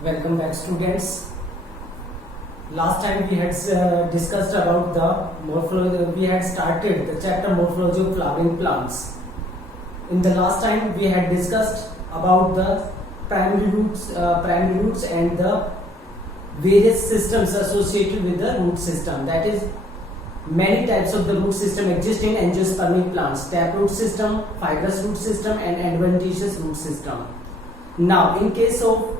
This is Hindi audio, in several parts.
Welcome back, students. Last time we had discussed about the morphology. We had started the chapter morphology of flowering plants. In the last time we had discussed about the primary roots and the various systems associated with the root system. That is, many types of the root system exist in angiospermic plants: taproot system, fibrous root system, and adventitious root system. Now, in case of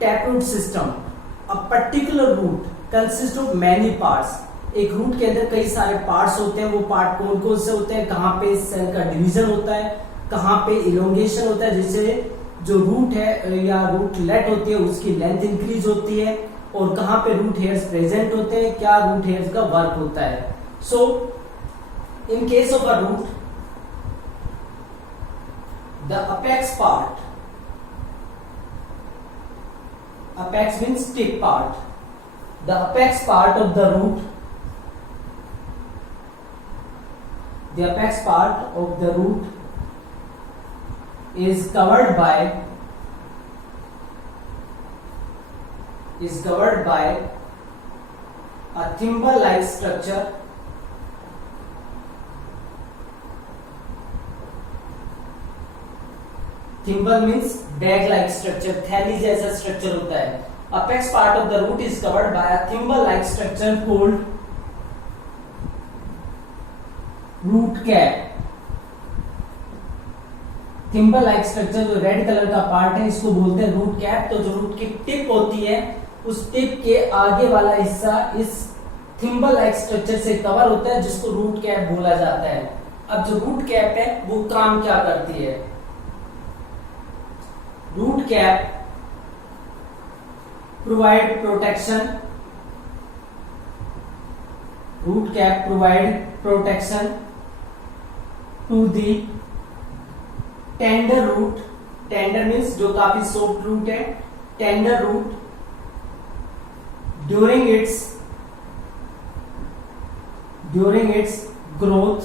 taproot system, a particular root consists of many parts. एक रूट के अंदर कई सारे पार्ट्स होते हैं. वो पार्ट कौन कौन से होते हैं? कहाँ पे सेल का डिवीजन होता है, कहाँ पे इलोंगेशन होता है, जिससे जो रूट है या रूट लेट होती है उसकी लेंथ इंक्रीज होती है, और कहाँ पे रूट हेयर्स प्रेजेंट होते हैं, क्या रूट हेयर्स का वर्क होता है. So in case of a root, the apex part, apex means tip part, the apex part of the root, the apex part of the root is covered by a thimble like structure. Thimble means bag like structure, थैली जैसा स्ट्रक्चर होता है. Apex part of the root is covered by a thimble like structure called root cap. Thimble like structure जो रेड कलर का पार्ट है इसको बोलते हैं रूट कैप. तो जो रूट की टिप होती है उस टिप के आगे वाला हिस्सा इस थिम्बल लाइक स्ट्रक्चर से कवर होता है, जिसको रूट कैप बोला जाता है. अब जो रूट कैप है वो काम क्या करती है? Root cap provide protection. Root cap provide protection to the tender root. Tender means जो काफी soft root है. Tender root during its growth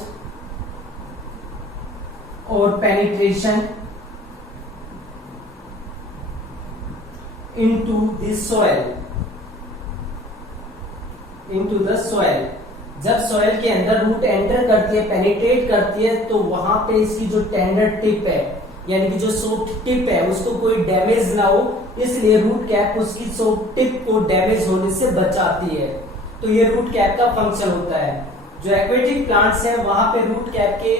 or penetration into the soil. जब सॉइल के अंदर रूट एंटर करती है, पेनिट्रेट करती है, तो वहां पे इसकी जो टेंडर टिप है यानी कि जो सॉफ्ट टिप है उसको कोई डैमेज ना हो, इसलिए रूट कैप उसकी सॉफ्ट टिप को डैमेज होने से बचाती है. तो ये रूट कैप का फंक्शन होता है. जो एक्वेटिक प्लांट्स है वहां पे रूट कैप के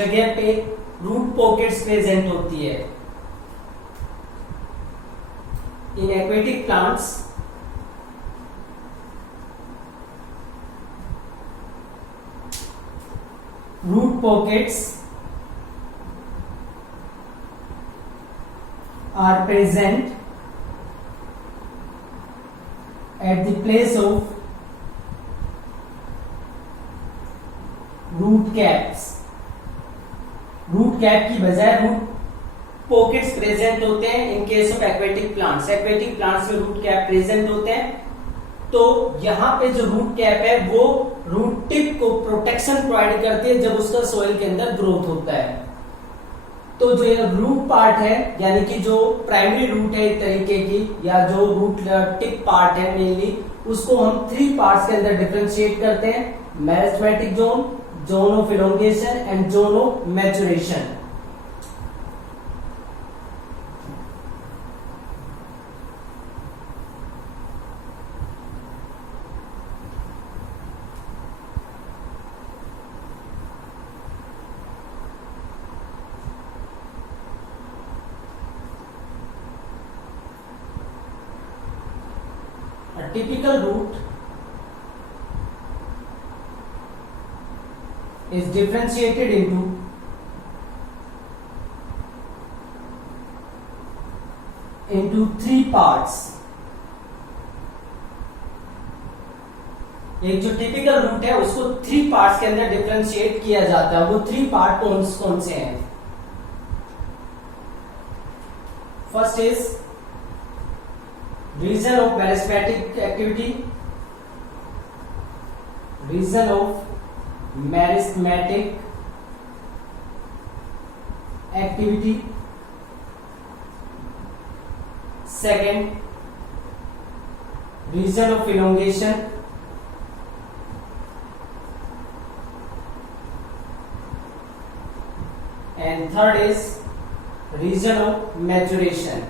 जगह पे रूट पॉकेट्स प्रेजेंट होती है. In aquatic plants, root pockets are present at the place of root caps. Root cap की बजाय रूट पॉकेट्स प्रेजेंट होते हैं in case of aquatic plants. Aquatic plants में रूट कैप प्रेजेंट होते हैं. तो यहाँ पे जो रूट कैप है वो रूट टिप को प्रोटेक्शन प्रोवाइड करती है जब उसका सॉइल के अंदर ग्रोथ होता है. तो जो ये रूट पार्ट है यानी कि जो प्राइमरी रूट है एक तरीके की, या जो रूट टिप पार्ट है मेनली, उसको हम 3 पार्ट्स के अंदर डिफरेंशिएट करते हैं: meristematic zone, zone of elongation and zone of maturation. A typical root is differentiated into 3 parts. एक जो टिपिकल रूट है उसको 3 पार्ट्स के अंदर डिफरेंशिएट किया जाता है. वो 3 पार्ट कौन से हैं? First is region of meristematic activity, region of meristematic activity. Second, region of elongation, and third is region of maturation.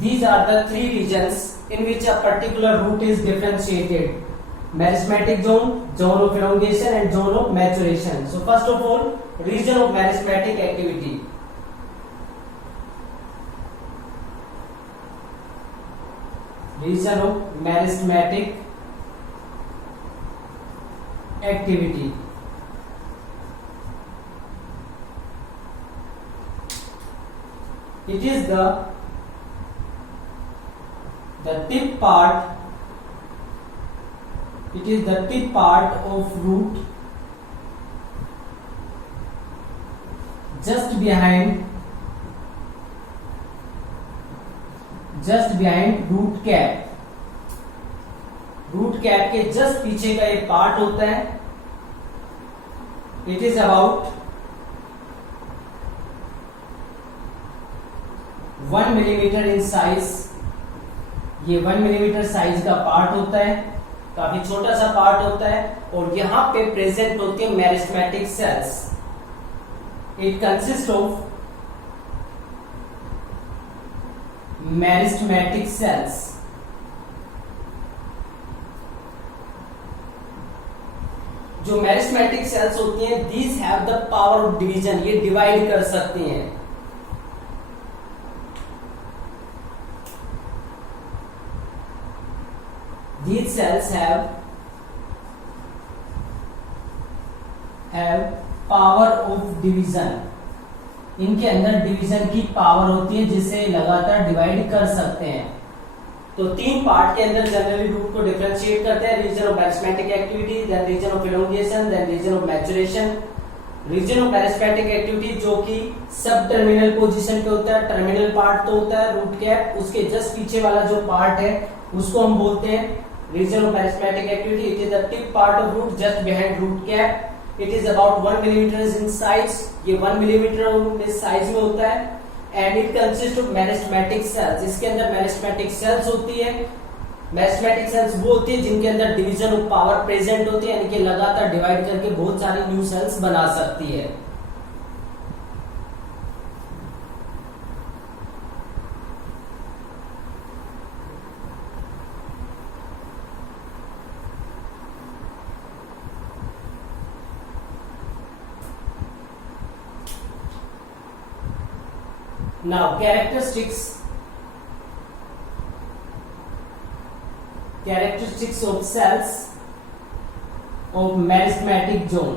These are the three regions in which a particular root is differentiated: meristematic zone, zone of elongation, and zone of maturation. So first of all, region of meristematic activity. Region of meristematic activity. It is the tip part. It is the tip part of root just behind root cap. Root cap के जस्ट पीछे का एक पार्ट होता है. It is about 1 millimetre in size. ये 1 मिलीमीटर साइज का पार्ट होता है, काफी छोटा सा पार्ट होता है, और यहां पे प्रेजेंट होती है meristematic cells. It consist of meristematic cells. जो मेरिस्टेमेटिक सेल्स होती हैं, these have the power of division. ये डिवाइड कर सकती हैं. These cells have power of division. इनके अंदर डिवीजन की पावर होती है जिसे लगातार डिवाइड कर सकते हैं. तो तीन पार्ट के अंदर जनरली रूट को डिफरेंशिएट करते हैं: region of meristematic activity, then region of elongation, then region of maturation. Region of meristematic activity जो कि सब टर्मिनल पोजीशन पे होता है. टर्मिनल पार्ट तो होता है रूट कैप, उसके जस्ट पीछे वाला जो पार्ट है उसको हम बोलते हैं region of meristematic activity. It is the tip part of root just behind root cap. It is about 1 millimeter in size. ये 1 millimeter साइज में होता है. And it consists of meristematic cells. इसके अंदर meristematic cells होती है. meristematic cells वो होती है जिनके अंदर डिवीजन ऑफ पावर प्रेजेंट होती है, यानी कि लगातार डिवाइड करके बहुत सारी न्यू सेल्स बना सकती है. Now characteristics of cells of meristematic zone.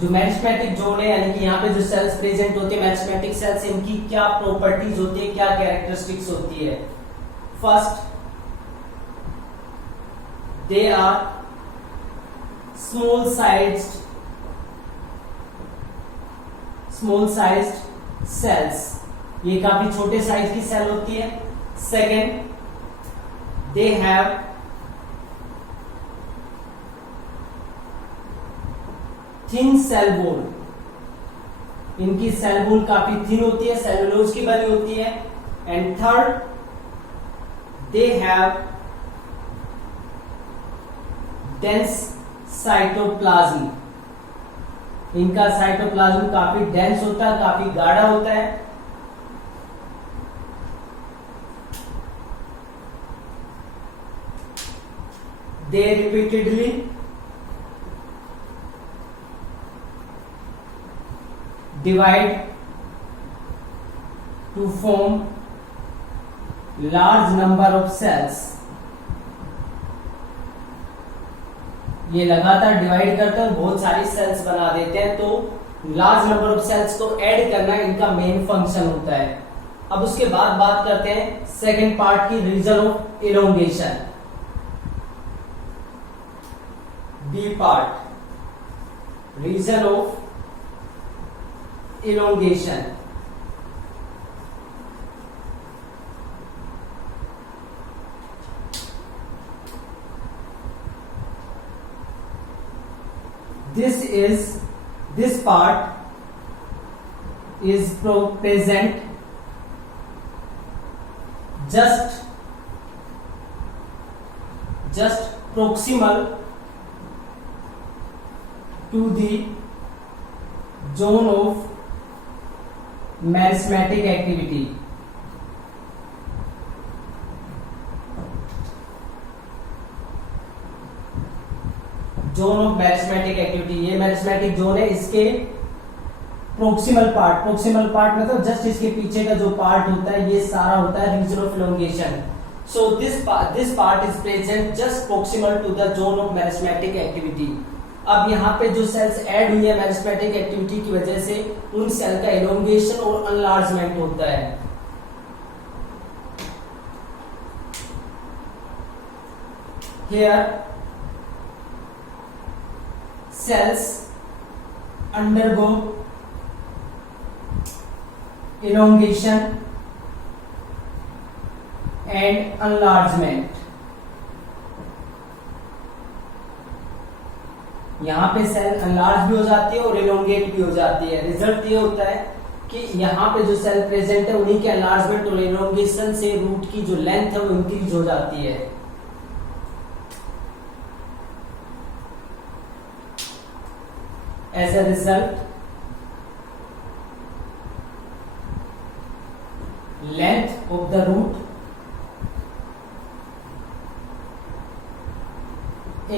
जो मेरिस्टेमेटिक जोन है, यानी कि यहाँ पे जो सेल्स प्रेजेंट होते हैं मेरिस्टेमेटिक सेल्स, इनकी क्या प्रॉपर्टीज होती है, क्या कैरेक्टरिस्टिक्स होती है. First, they are small sized cells. ये काफी छोटे साइज की सेल होती है. Second, they have thin cell wall. इनकी सेल वॉल काफी थिन होती है, सेलुलोज की बनी होती है. And third, they have dense cytoplasm. इनका साइटोप्लाज्म काफी डेंस होता है, काफी गाढ़ा होता है. They repeatedly divide to form large number of cells. ये लगातार डिवाइड करते हैं, बहुत सारी सेल्स बना देते हैं. तो लार्ज नंबर ऑफ सेल्स को ऐड करना इनका मेन फंक्शन होता है. अब उसके बाद बात करते हैं सेकेंड पार्ट की, region of elongation. B part, region of elongation. this part is present just proximal to the zone of meristematic activity. Zone of meristematic activity, ये मैरिस्मेटिक जोन है, इसके प्रोक्सिमल पार्ट मतलब जस्ट इसके पीछे का जो पार्ट होता है ये सारा होता है region of elongation. So this part is present just proximal to the zone of meristematic activity. अब यहाँ पे जो सेल्स ऐड हुई है मैरिस्मेटिक एक्टिविटी की वजह से उन सेल का इलोंगेशन और अनलार्जमेंट होता है. Here cells undergo elongation and enlargement. यहाँ पे सेल अनलार्ज भी हो जाती है और इलोंगेट भी हो जाती है. रिजल्ट ये होता है कि यहाँ पे जो सेल प्रेजेंट है उन्हीं के अनलार्जमेंट और इलोंगेशन से रूट की जो लेंथ है वो इंक्रीज हो जाती है. As a result, length of the root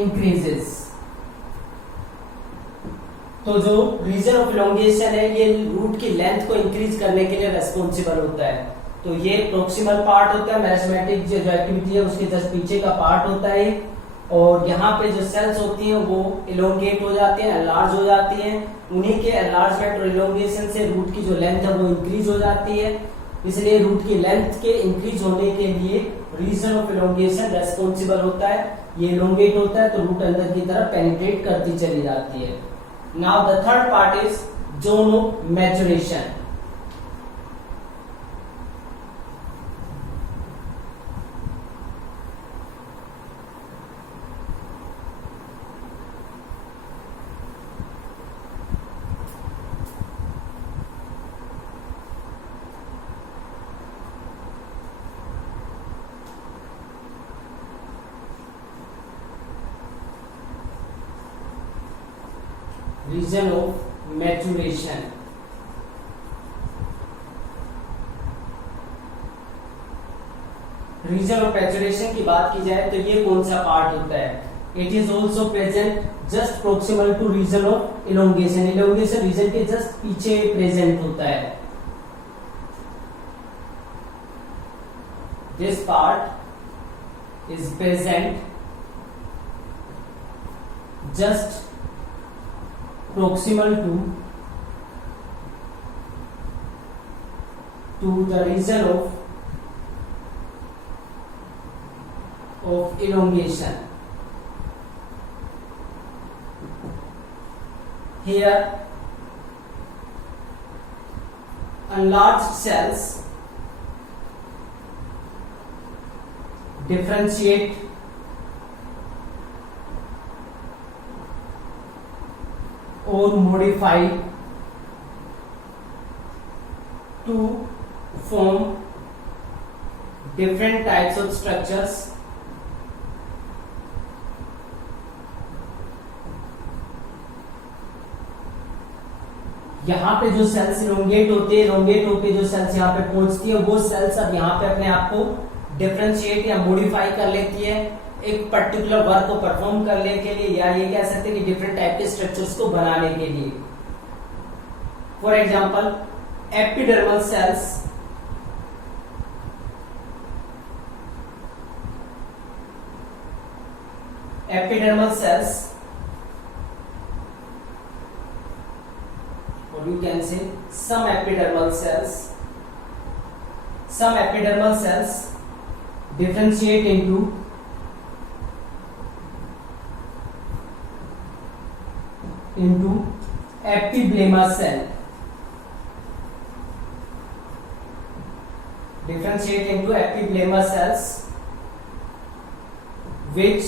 increases. तो जो रीजन ऑफ इलोंगेशन है ये रूट की लेंथ को इंक्रीज करने के लिए रेस्पॉन्सिबल होता है. तो ये प्रोक्सिमल पार्ट होता है, मैरिस्मेटिक जो एक्टिविटी है उसके जस्ट पीछे का पार्ट होता है. और यहाँ पे जो सेल्स होती हैं वो इलोंगेट हो जाती हैं, एनलार्ज हो जाती हैं. उन्हीं के एनलार्जमेंट और इलोंगेशन से रूट की जो लेंथ है वो इंक्रीज हो जाती है. इसलिए रूट की लेंथ के इंक्रीज होने के लिए रीजन ऑफ इलोंगेशन रेस्पॉन्सिबल होता है. ये इलोंगेट होता है तो रूट अंदर की तरफ पेनिट्रेट करती चली जाती है. Now the third part is zone of maturation. Region of maturation. Region of maturation की बात की जाए तो ये कौन सा पार्ट होता है? It is also present just proximal to region of elongation. Elongation region के जस्ट पीछे प्रेजेंट होता है. This part is present just proximal to the region of elongation. Here enlarged cells differentiate or modify to form different types of structures. यहाँ पे जो सेल्स इलोंगेट होते जो सेल्स यहाँ पे पहुंचती है वो सेल्स अब यहाँ पे अपने आप को डिफरेंशिएट या मॉडिफाई कर लेती है एक पर्टिकुलर वर्क को परफॉर्म करने के लिए, या ये कह सकते हैं कि डिफरेंट टाइप के स्ट्रक्चर्स को बनाने के लिए. For example epidermal cells or you can say some epidermal cells differentiate into epiblema cell. Differentiate into epiblema cells which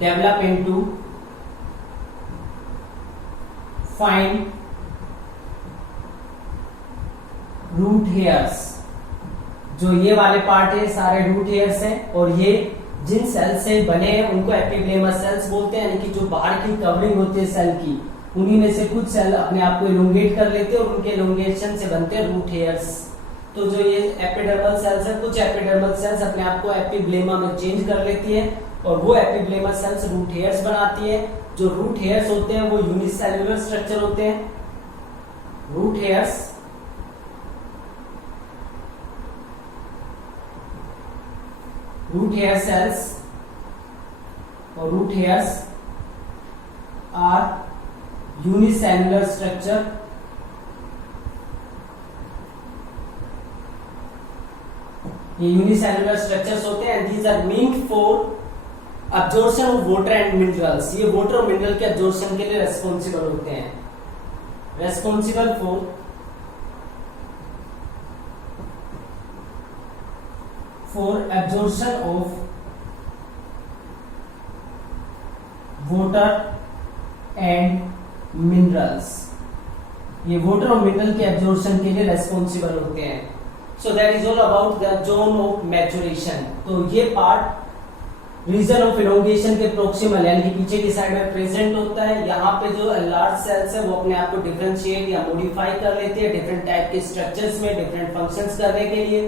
develop into fine root hairs। जो ये वाले पार्ट है सारे रूट हेयर्स हैं और ये जिन सेल से बने हैं उनको एपिब्लेमा सेल्स बोलते हैं, यानी कि जो बाहर की कवरिंग होती है सेल की, उन्हीं में से कुछ सेल अपने आप को इलोंगेट कर लेते हैं और उनके इलोंगेशन से बनते हैं रूट हेयर्स। तो जो ये एपिडर्मल सेल्स है, कुछ एपिडर्मल सेल्स अपने आप को एपिब्लेमा में चेंज कर लेती है और वो एपिब्लेमा सेल्स रूट हेयर्स बनाती है। जो रूट हेयर्स होते हैं वो यूनिसेल्युलर स्ट्रक्चर होते हैं। Root hairs cells or root hairs are unicellular structure ये यूनिसेल्युलर स्ट्रक्चर्स होते हैं and these are meant for absorption of water and minerals. ये वाटर और मिनरल के अब्जॉर्प्शन के लिए रेस्पॉन्सिबल होते हैं, responsible for absorption of water and minerals। ये वाटर और मिनरल के एब्जॉर्प्शन के लिए रेस्पॉन्सिबल होते हैं। So that is all about the zone of maturation. तो ये पार्ट रीजन ऑफ इलोंगेशन के प्रोक्सिमल यानी कि पीछे की साइड में प्रेजेंट होता है। यहाँ पे जो लार्ज सेल्स है वो अपने आप को डिफरेंशिएट या मॉडिफाई कर लेते हैं डिफरेंट टाइप के स्ट्रक्चर्स में डिफरेंट फंक्शंस करने के लिए।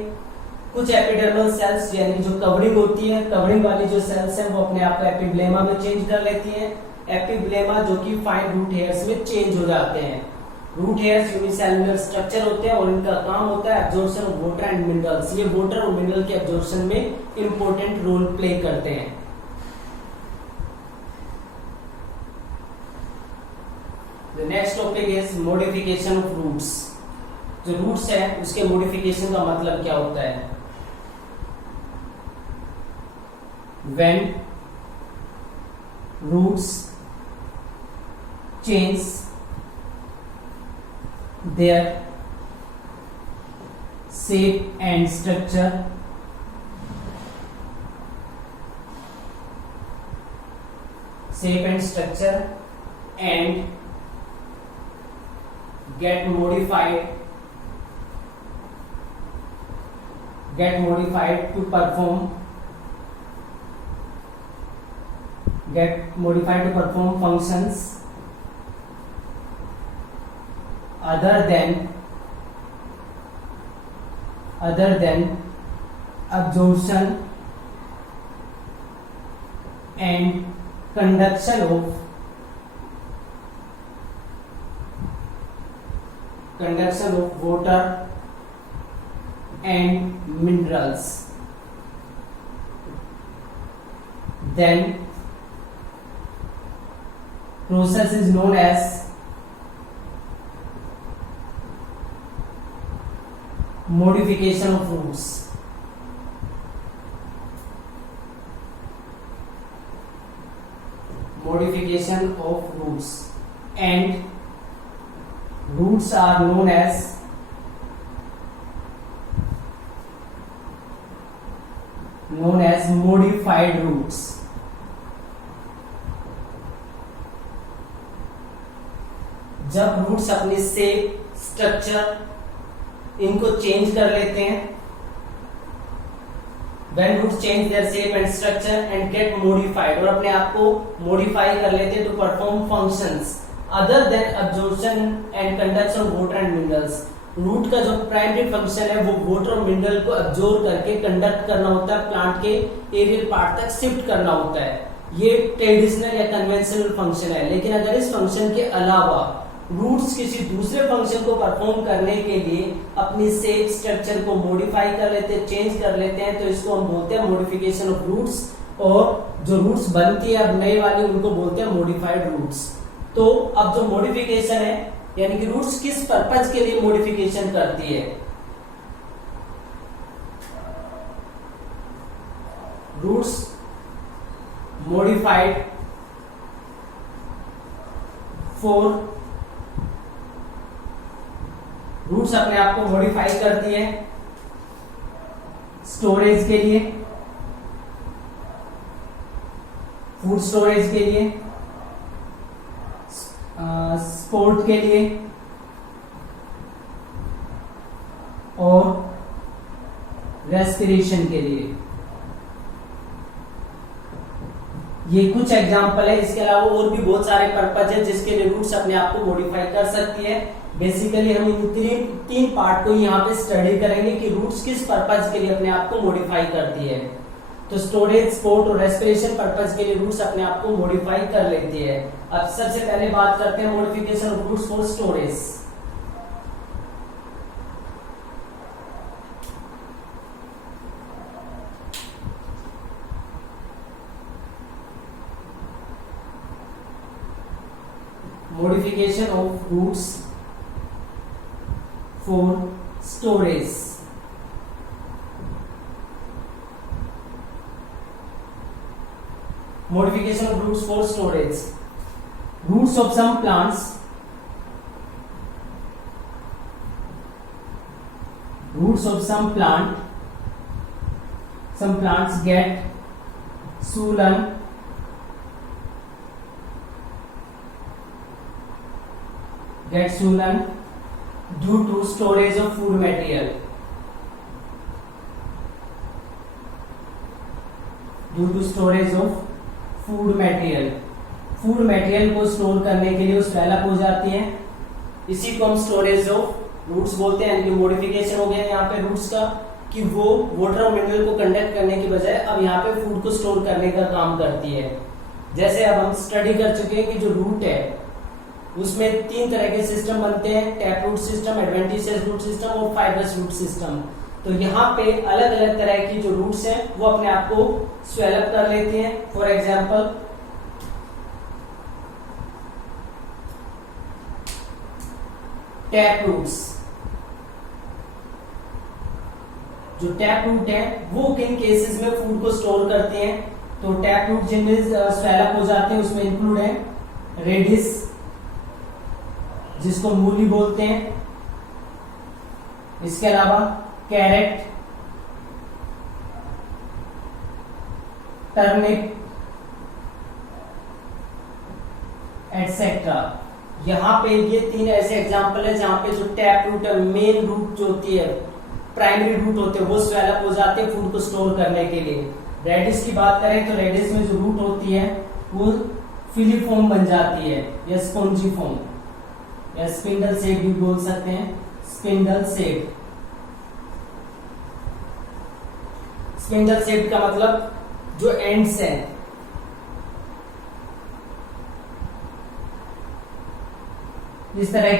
कुछ एपिडर्मल सेल्स यानी कि जो कवरिंग होती है, कवरिंग वाली जो सेल्स हैं वो अपने आप को एपिब्लेमा में चेंज कर लेती हैं। एपिब्लेमा जो कि फाइन रूट हेयर्स में चेंज हो जाते हैं। रूट हेयर्स यूनिसेल्युलर स्ट्रक्चर होते हैं और इनका काम होता है absorption of water and minerals. ये वाटर और मिनरल के एब्जॉर्प्शन में इंपॉर्टेंट रोल प्ले करते हैं। The next topic is modification of roots। जो रूट्स है उसके मॉडिफिकेशन का मतलब क्या होता है? When roots change their shape and structure, and get modified to perform functions other than absorption and conduction of water and minerals, then process is known as modification of roots। Modification of roots, and roots are known as modified roots। जब रूट्स अपने शेप स्ट्रक्चर इनको चेंज कर लेते हैं, when roots change their shape and structure and get modified और अपने आप को मॉडिफाई कर लेते हैं to perform functions other than absorption and conduction of water and minerals। Root का जो प्राइमरी फंक्शन है वो वाटर और मिनरल को अब्जॉर्ब करके कंडक्ट करना होता है, प्लांट के एरियल पार्ट तक शिफ्ट करना होता है। ये ट्रेडिशनल या कन्वेंशनल फंक्शन है। लेकिन अगर इस फंक्शन के अलावा रूट्स किसी दूसरे फंक्शन को परफॉर्म करने के लिए अपनी शेप स्ट्रक्चर को मॉडिफाई कर लेते हैं, चेंज कर लेते हैं, तो इसको हम बोलते हैं मॉडिफिकेशन ऑफ रूट्स। और जो रूट्स बनती है अब नई वाली उनको बोलते हैं मॉडिफाइड रूट्स। तो अब जो मॉडिफिकेशन है यानी कि रूट्स किस पर्पज के लिए मॉडिफिकेशन करती है? रूट्स मॉडिफाइड फॉर रूट्स अपने आप को मॉडिफाई करती है स्टोरेज के लिए, फूड स्टोरेज के लिए, स्पोर्ट के लिए और रेस्पिरेशन के लिए। ये कुछ एग्जाम्पल है, इसके अलावा और भी बहुत सारे पर्पज है जिसके लिए रूट्स अपने आप को मॉडिफाई कर सकती है। बेसिकली हम इन तीन पार्ट को यहाँ पे स्टडी करेंगे कि रूट्स किस पर्पज के लिए अपने आप को मॉडिफाई करती है। तो स्टोरेज, स्पोर्ट और रेस्पिरेशन पर्पज के लिए रूट्स अपने आप को मॉडिफाई कर लेती है। अब सबसे पहले बात करते हैं modification of roots for storage. Modification of roots for storage. Modification of roots for storage. Roots of some plants. Roots of some plants get swollen due to storage of food material. Due to storage of food material. Food material को स्टोर करने के लिए वो स्वेलअप हो जाती है, इसी को हम स्टोरेज ऑफ रूट्स बोलते हैं। यानी मॉडिफिकेशन हो गया यहाँ पे रूट्स का कि वो वाटर और मिनरल को कंडक्ट करने की बजाय अब यहाँ पे फूड को स्टोर करने का काम करती है। जैसे अब हम स्टडी कर चुके हैं कि जो रूट है उसमें तीन तरह के सिस्टम बनते हैं, tap root system, adventitious root system और फाइब्रस रूट सिस्टम। तो यहाँ पे अलग अलग तरह की जो रूट्स हैं वो अपने आप को स्वेलअप कर लेती हैं। For example tap roots. जो टैप रूट है वो किन केसेस में फूड को स्टोर करते हैं? तो टैप रूट जिनमें स्वेलअप हो जाते हैं उसमें इंक्लूड है रेडिस, जिसको मूली बोलते हैं, इसके अलावा कैरेट, टर्निप एटसेट्रा। यहाँ पे ये तीन ऐसे एग्जाम्पल है जहां पे जो टैप रूट है, मेन रूट जो होती है, प्राइमरी रूट होते हैं, वो स्वेलअप हो जाते हैं फूड को स्टोर करने के लिए। रेडिस की बात करें तो रेडिस में जो रूट होती है वो फिलीफॉर्म बन जाती है या स्पॉन्जी फॉर्म या स्पिंडल शेप भी बोल सकते हैं, स्पिंडल शेप। स्पिंडल शेप का मतलब जो एंड्स हैं, इस तरह